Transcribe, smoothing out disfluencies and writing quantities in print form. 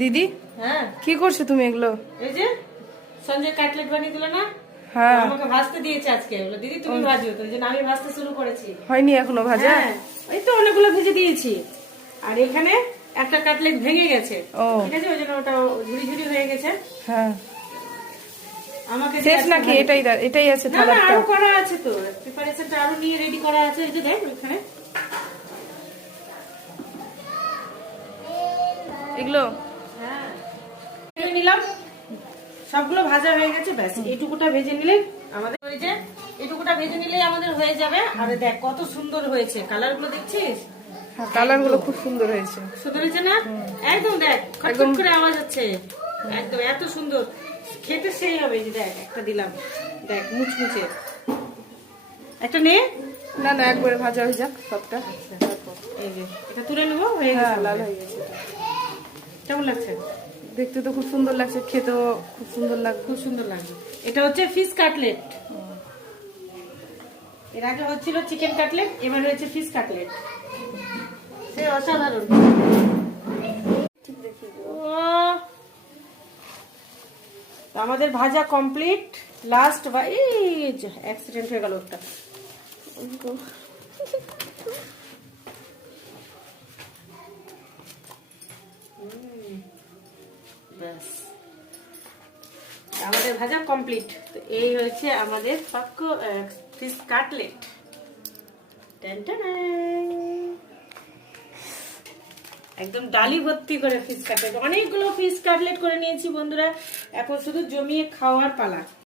দিদি হ্যাঁ কি করছো তুমি এগুলো? এই যে সঞ্জয় কাটলেট বানিয়ে দিল না, হ্যাঁ আমাকে ভাজতে দিয়েছে আজকে। বলে দিদি তুমি ভাজো, তো এই জন্য আমি ভাজতে শুরু করেছি। হয়নি এখনো ভাজা? হ্যাঁ এই তো অনেকগুলো ভেজে দিয়েছি। আর এখানে একটা কাটলেট ভেঙে গেছে, ও ঠিক আছে, ওই জন্য ওটা ঝুড়ি ঝুড়ি হয়ে গেছে। হ্যাঁ আমাকে শেষ নাকি? এটাই আছে না না থালাটা? আরো করা আছে তো, প্রিপারেশনটা আরো নিয়ে রেডি করা আছে। এই যে দেখ ওখানে এগুলো হ্যাঁ ভেজে নিলাম, সবগুলো ভাজা হয়ে গেছে। ব্যাস এইটুকুটা ভেজে নিলে আমাদের, ওই যে এইটুকুটা ভেজে নিলেই আমাদের হয়ে যাবে। আর দেখ কত সুন্দর হয়েছে, কালার গুলো দেখছিস? হ্যাঁ কালার গুলো খুব সুন্দর হয়েছে। সুন্দর হয়েছে না? একদম দেখ খটখট করে আওয়াজ হচ্ছে, একদম এত সুন্দর খেতে সেই হবে। এই যে দেখ একটা দিলাম, দেখ মুচমুচে একটা নে। না না একবারে ভাজা হয়ে যাক সবটা। এই যে এটা তুলে নেবো, হয়ে হ্যাঁ গেছে। লাল হয়ে গেছে। কেমন লাগছে? দেখতে তো খুব সুন্দর লাগছে, খেতেও খুব সুন্দর লাগবে। খুব সুন্দর লাগবে। এটা হচ্ছে ফিশ কাটলেট। এর আগে হচ্ছিল চিকেন কাটলেট, এবার হয়েছে ফিশ কাটলেট। সে অসাধারণ। তো আমাদের ভাজা কমপ্লিট। লাস্ট অ্যাক্সিডেন্ট হয়ে গেল একটা। ব্যাস আমাদের ভাজা কমপ্লিট। তো এই হয়েছে আমাদের পাক্কো ফিশ কাটলেট। একদম ডালি ভর্তি করে ফিশ কাটলেট, অনেকগুলো ফিশ কাটলেট করে নিয়েছি বন্ধুরা। এখন শুধু জমিয়ে খাওয়ার পালা।